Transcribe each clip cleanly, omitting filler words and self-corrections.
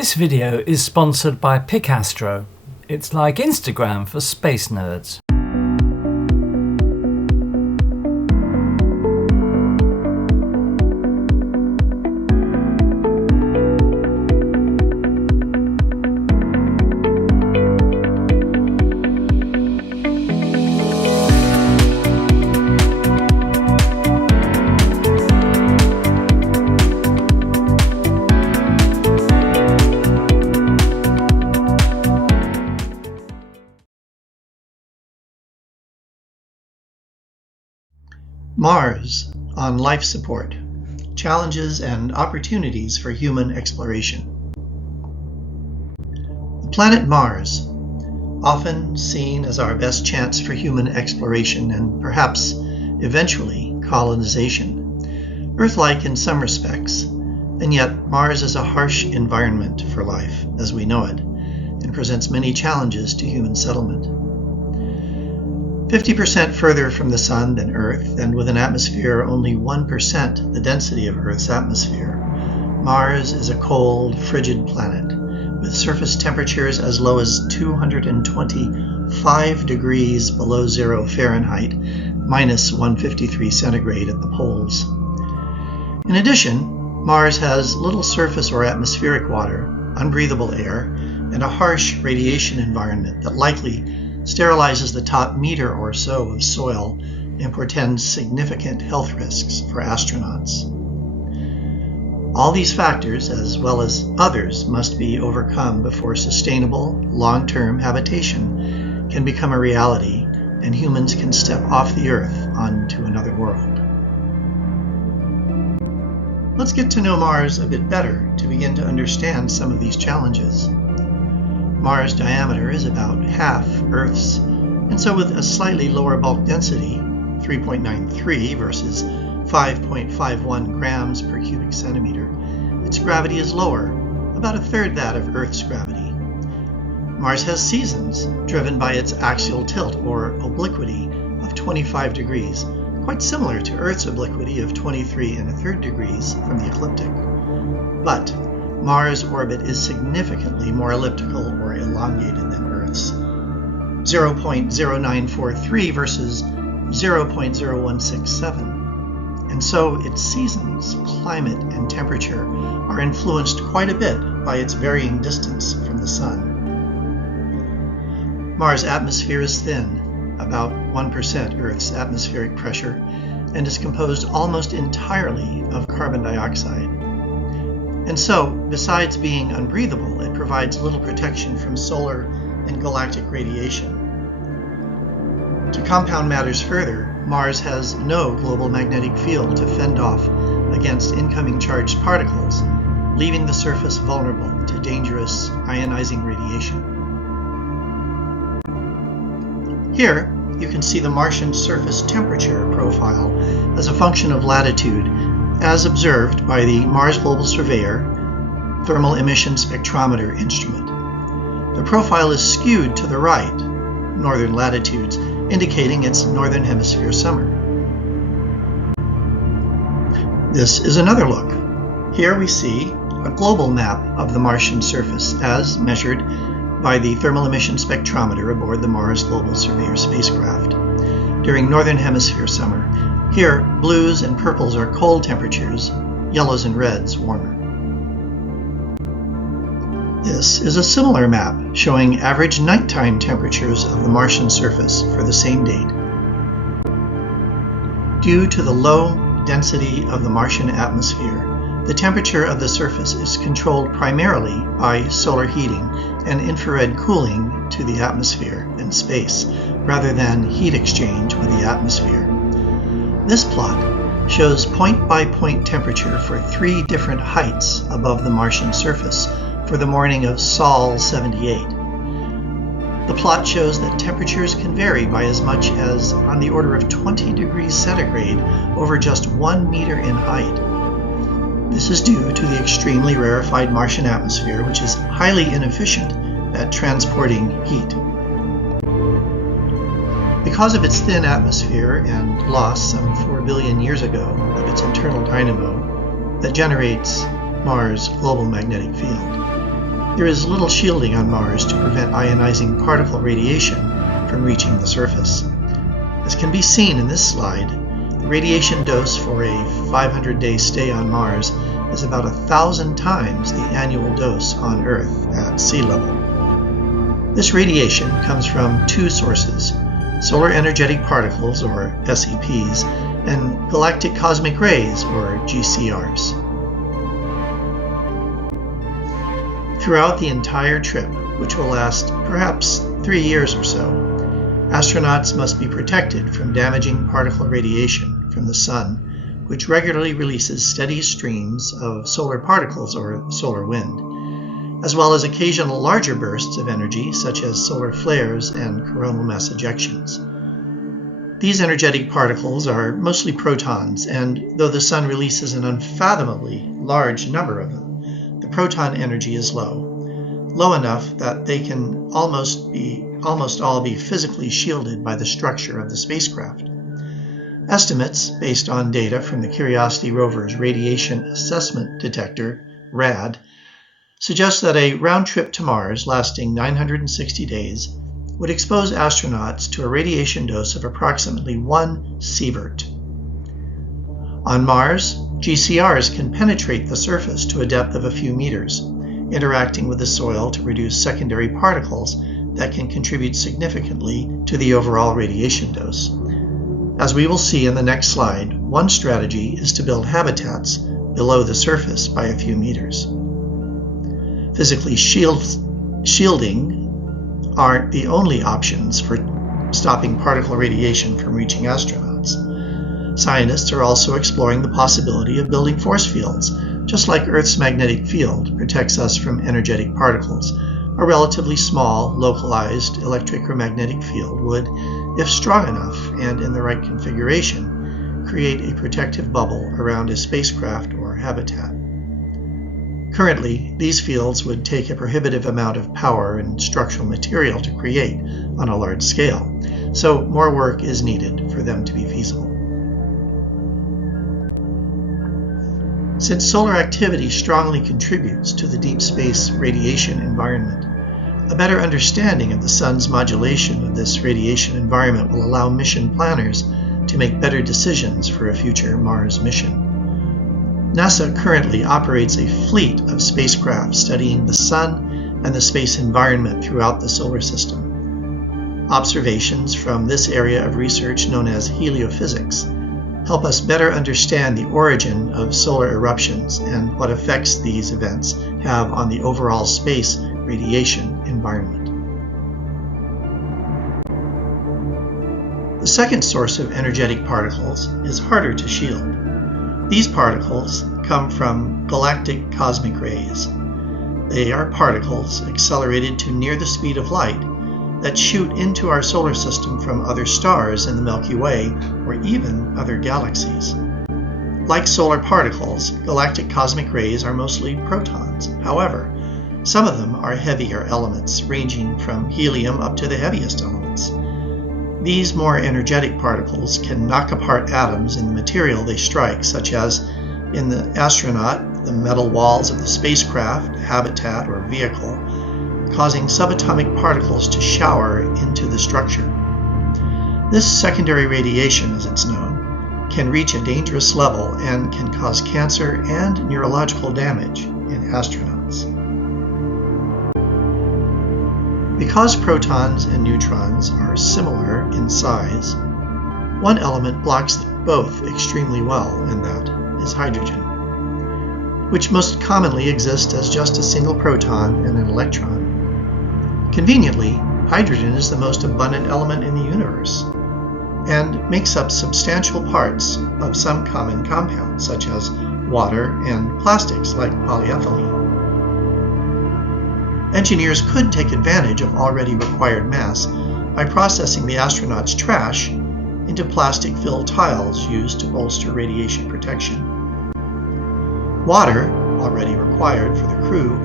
This video is sponsored by Picastro. It's like Instagram for space nerds. Mars on life support, challenges and opportunities for human exploration. The planet Mars, often seen as our best chance for human exploration and perhaps eventually colonization, Earth-like in some respects, and yet Mars is a harsh environment for life as we know it, and presents many challenges to human settlement. 50% further from the Sun than Earth, and with an atmosphere only 1% the density of Earth's atmosphere, Mars is a cold, frigid planet with surface temperatures as low as 225 degrees below 0 Fahrenheit, minus 153 centigrade at the poles. In addition, Mars has little surface or atmospheric water, unbreathable air, and a harsh radiation environment that likely sterilizes the top meter or so of soil and portends significant health risks for astronauts. All these factors, as well as others, must be overcome before sustainable, long-term habitation can become a reality and humans can step off the Earth onto another world. Let's get to know Mars a bit better to begin to understand some of these challenges. Mars' diameter is about half Earth's, and so with a slightly lower bulk density, 3.93 versus 5.51 grams per cubic centimeter, its gravity is lower, about a third that of Earth's gravity. Mars has seasons, driven by its axial tilt or obliquity of 25 degrees, quite similar to Earth's obliquity of 23 1/3 degrees from the ecliptic. But Mars' orbit is significantly more elliptical or elongated than Earth's, 0.0943 versus 0.0167, and so its seasons, climate, and temperature are influenced quite a bit by its varying distance from the Sun. Mars' atmosphere is thin, about 1% Earth's atmospheric pressure, and is composed almost entirely of carbon dioxide. And so, besides being unbreathable, it provides little protection from solar and galactic radiation. To compound matters further, Mars has no global magnetic field to fend off against incoming charged particles, leaving the surface vulnerable to dangerous ionizing radiation. Here, you can see the Martian surface temperature profile as a function of latitude as observed by the Mars Global Surveyor Thermal Emission Spectrometer instrument. The profile is skewed to the right, northern latitudes, indicating its northern hemisphere summer. This is another look. Here we see a global map of the Martian surface as measured by the Thermal Emission Spectrometer aboard the Mars Global Surveyor spacecraft. During northern hemisphere summer, here, blues and purples are cold temperatures, yellows and reds warmer. This is a similar map showing average nighttime temperatures of the Martian surface for the same date. Due to the low density of the Martian atmosphere, the temperature of the surface is controlled primarily by solar heating and infrared cooling to the atmosphere and space, rather than heat exchange with the atmosphere. This plot shows point-by-point temperature for 3 different heights above the Martian surface for the morning of Sol 78. The plot shows that temperatures can vary by as much as on the order of 20 degrees centigrade over just 1 meter in height. This is due to the extremely rarefied Martian atmosphere, which is highly inefficient at transporting heat. Because of its thin atmosphere and loss some 4 billion years ago of its internal dynamo that generates Mars' global magnetic field, There is little shielding on Mars to prevent ionizing particle radiation from reaching the surface. As can be seen in this slide, the radiation dose for a 500-day stay on Mars is about 1,000 times the annual dose on Earth at sea level. This radiation comes from two sources: solar energetic particles, or SEPs, and galactic cosmic rays, or GCRs. Throughout the entire trip, which will last perhaps 3 years or so, astronauts must be protected from damaging particle radiation from the Sun, which regularly releases steady streams of solar particles, or solar wind, as well as occasional larger bursts of energy such as solar flares and coronal mass ejections. These energetic particles are mostly protons, and though the Sun releases an unfathomably large number of them, the proton energy is low enough that they can almost all be physically shielded by the structure of the spacecraft. Estimates, based on data from the Curiosity rover's Radiation Assessment Detector, RAD, suggest that a round trip to Mars lasting 960 days would expose astronauts to a radiation dose of approximately 1 sievert. On Mars, GCRs can penetrate the surface to a depth of a few meters, interacting with the soil to produce secondary particles that can contribute significantly to the overall radiation dose. As we will see in the next slide, one strategy is to build habitats below the surface by a few meters. Physically shielding aren't the only options for stopping particle radiation from reaching astronauts. Scientists are also exploring the possibility of building force fields, just like Earth's magnetic field protects us from energetic particles. A relatively small, localized electric or magnetic field would, if strong enough and in the right configuration, create a protective bubble around a spacecraft or habitat. Currently, these fields would take a prohibitive amount of power and structural material to create on a large scale, so more work is needed for them to be feasible. Since solar activity strongly contributes to the deep space radiation environment, a better understanding of the Sun's modulation of this radiation environment will allow mission planners to make better decisions for a future Mars mission. NASA currently operates a fleet of spacecraft studying the Sun and the space environment throughout the solar system. Observations from this area of research, known as heliophysics, help us better understand the origin of solar eruptions and what effects these events have on the overall space radiation environment. The second source of energetic particles is harder to shield. These particles come from galactic cosmic rays. They are particles accelerated to near the speed of light that shoot into our solar system from other stars in the Milky Way or even other galaxies. Like solar particles, galactic cosmic rays are mostly protons. However, some of them are heavier elements, ranging from helium up to the heaviest elements. These more energetic particles can knock apart atoms in the material they strike, such as in the astronaut, the metal walls of the spacecraft, habitat, or vehicle, causing subatomic particles to shower into the structure. This secondary radiation, as it's known, can reach a dangerous level and can cause cancer and neurological damage in astronauts. Because protons and neutrons are similar in size, one element blocks both extremely well, and that is hydrogen, which most commonly exists as just a single proton and an electron. Conveniently, hydrogen is the most abundant element in the universe and makes up substantial parts of some common compounds, such as water and plastics like polyethylene. Engineers could take advantage of already required mass by processing the astronauts' trash into plastic-filled tiles used to bolster radiation protection. Water, already required for the crew,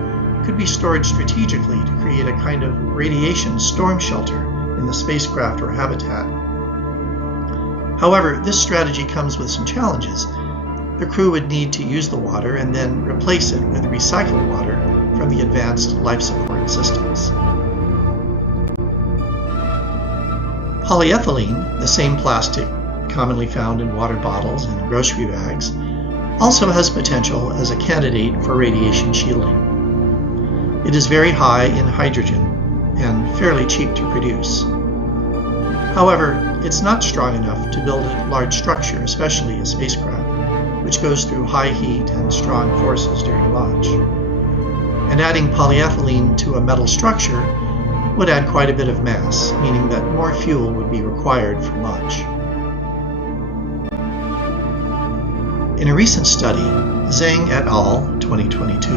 could be stored strategically to create a kind of radiation storm shelter in the spacecraft or habitat. However, this strategy comes with some challenges. the crew would need to use the water and then replace it with recycled water from the advanced life support systems. Polyethylene, the same plastic commonly found in water bottles and grocery bags, also has potential as a candidate for radiation shielding. It is very high in hydrogen and fairly cheap to produce. However, it's not strong enough to build a large structure, especially a spacecraft, which goes through high heat and strong forces during launch. And adding polyethylene to a metal structure would add quite a bit of mass, meaning that more fuel would be required for launch. In a recent study, Zhang et al. 2022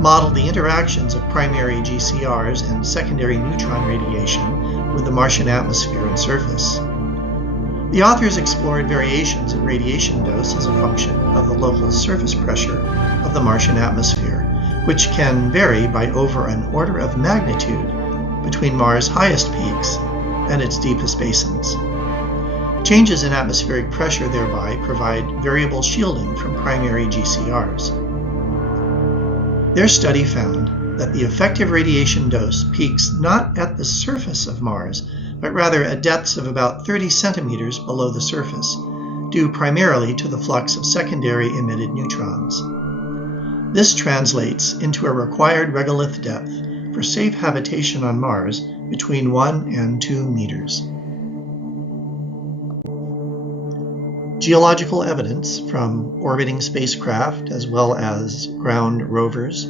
modeled the interactions of primary GCRs and secondary neutron radiation with the Martian atmosphere and surface. The authors explored variations in radiation dose as a function of the local surface pressure of the Martian atmosphere, which can vary by over an order of magnitude between Mars' highest peaks and its deepest basins. Changes in atmospheric pressure thereby provide variable shielding from primary GCRs. Their study found that the effective radiation dose peaks not at the surface of Mars, but rather at depths of about 30 centimeters below the surface, due primarily to the flux of secondary emitted neutrons. This translates into a required regolith depth for safe habitation on Mars between 1 and 2 meters. Geological evidence from orbiting spacecraft as well as ground rovers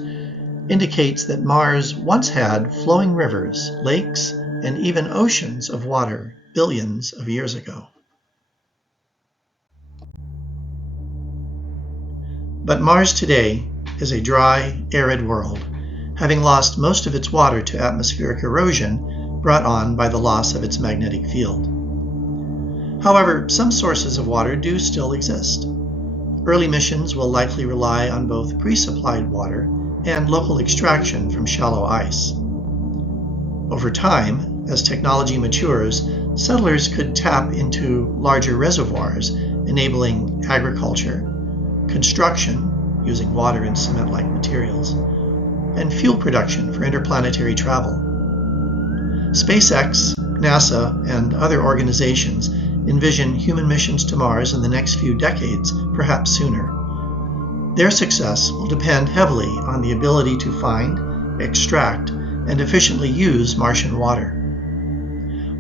indicates that Mars once had flowing rivers, lakes, and even oceans of water billions of years ago. But Mars today is a dry, arid world, having lost most of its water to atmospheric erosion brought on by the loss of its magnetic field. However, some sources of water do still exist. Early missions will likely rely on both pre-supplied water and local extraction from shallow ice. Over time, as technology matures, settlers could tap into larger reservoirs, enabling agriculture, construction, using water and cement-like materials, and fuel production for interplanetary travel. SpaceX, NASA, and other organizations envision human missions to Mars in the next few decades, perhaps sooner. Their success will depend heavily on the ability to find, extract, and efficiently use Martian water.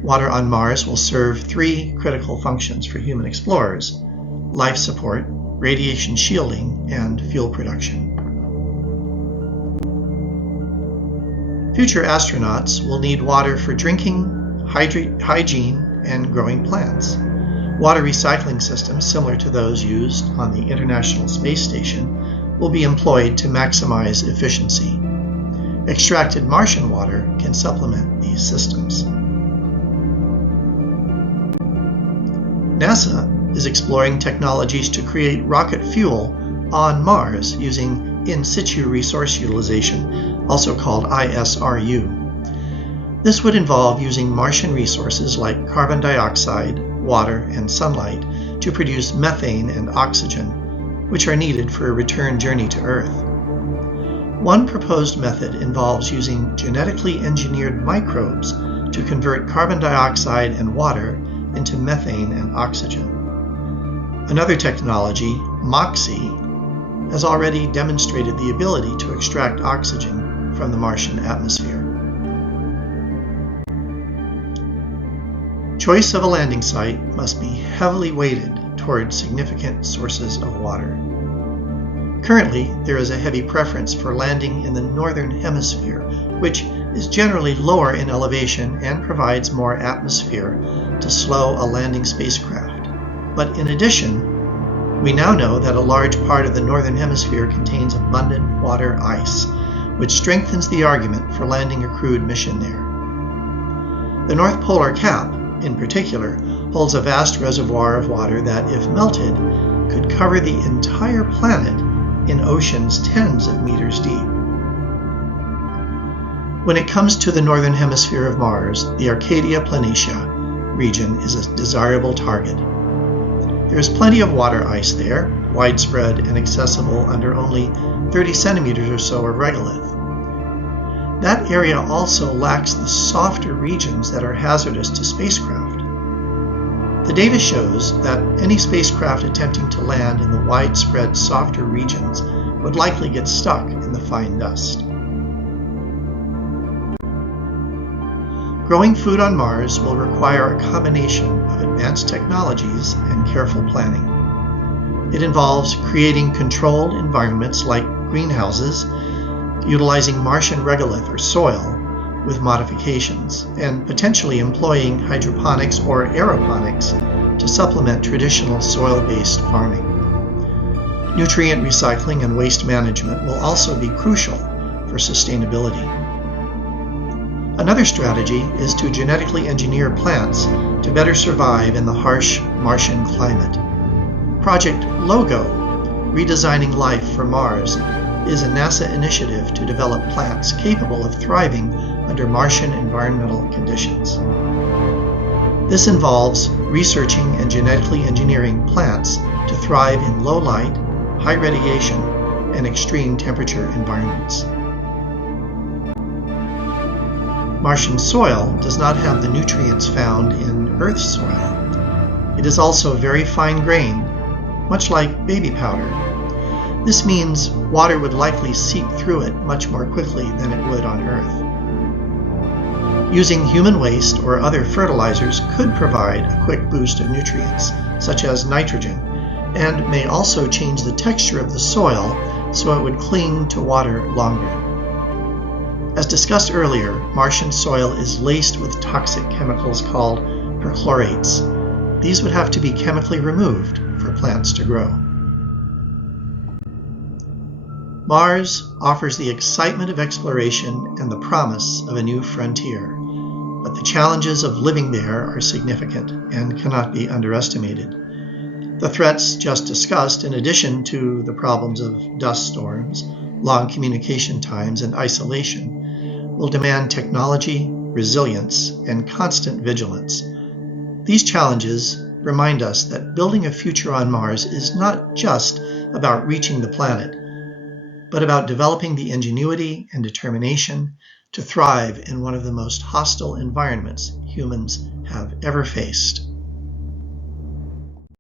Water on Mars will serve 3 critical functions for human explorers: life support, radiation shielding, and fuel production. Future astronauts will need water for drinking, hygiene, and growing plants. Water recycling systems similar to those used on the International Space Station will be employed to maximize efficiency. Extracted Martian water can supplement these systems. NASA is exploring technologies to create rocket fuel on Mars using in situ resource utilization, also called ISRU. This would involve using Martian resources like carbon dioxide, water, and sunlight to produce methane and oxygen, which are needed for a return journey to Earth. One proposed method involves using genetically engineered microbes to convert carbon dioxide and water into methane and oxygen. Another technology, MOXIE, has already demonstrated the ability to extract oxygen from the Martian atmosphere. Choice of a landing site must be heavily weighted toward significant sources of water. Currently, there is a heavy preference for landing in the northern hemisphere, which is generally lower in elevation and provides more atmosphere to slow a landing spacecraft. But in addition, we now know that a large part of the northern hemisphere contains abundant water ice, which strengthens the argument for landing a crewed mission there. The North Polar Cap, in particular, holds a vast reservoir of water that, if melted, could cover the entire planet in oceans tens of meters deep. When it comes to the northern hemisphere of Mars, the Arcadia Planitia region is a desirable target. There is plenty of water ice there, widespread and accessible under only 30 centimeters or so of regolith. That area also lacks the softer regions that are hazardous to spacecraft. The data shows that any spacecraft attempting to land in the widespread softer regions would likely get stuck in the fine dust. Growing food on Mars will require a combination of advanced technologies and careful planning. It involves creating controlled environments like greenhouses, utilizing Martian regolith or soil with modifications, and potentially employing hydroponics or aeroponics to supplement traditional soil-based farming. Nutrient recycling and waste management will also be crucial for sustainability. Another strategy is to genetically engineer plants to better survive in the harsh Martian climate. Project LOGO, Redesigning Life for Mars, is a NASA initiative to develop plants capable of thriving under Martian environmental conditions. This involves researching and genetically engineering plants to thrive in low light, high radiation, and extreme temperature environments. Martian soil does not have the nutrients found in Earth's soil. It is also very fine-grained, much like baby powder. This means water would likely seep through it much more quickly than it would on Earth. Using human waste or other fertilizers could provide a quick boost of nutrients, such as nitrogen, and may also change the texture of the soil so it would cling to water longer. As discussed earlier, Martian soil is laced with toxic chemicals called perchlorates. These would have to be chemically removed for plants to grow. Mars offers the excitement of exploration and the promise of a new frontier, but the challenges of living there are significant and cannot be underestimated. The threats just discussed, in addition to the problems of dust storms, long communication times, and isolation, will demand technology, resilience, and constant vigilance. These challenges remind us that building a future on Mars is not just about reaching the planet, but about developing the ingenuity and determination to thrive in one of the most hostile environments humans have ever faced.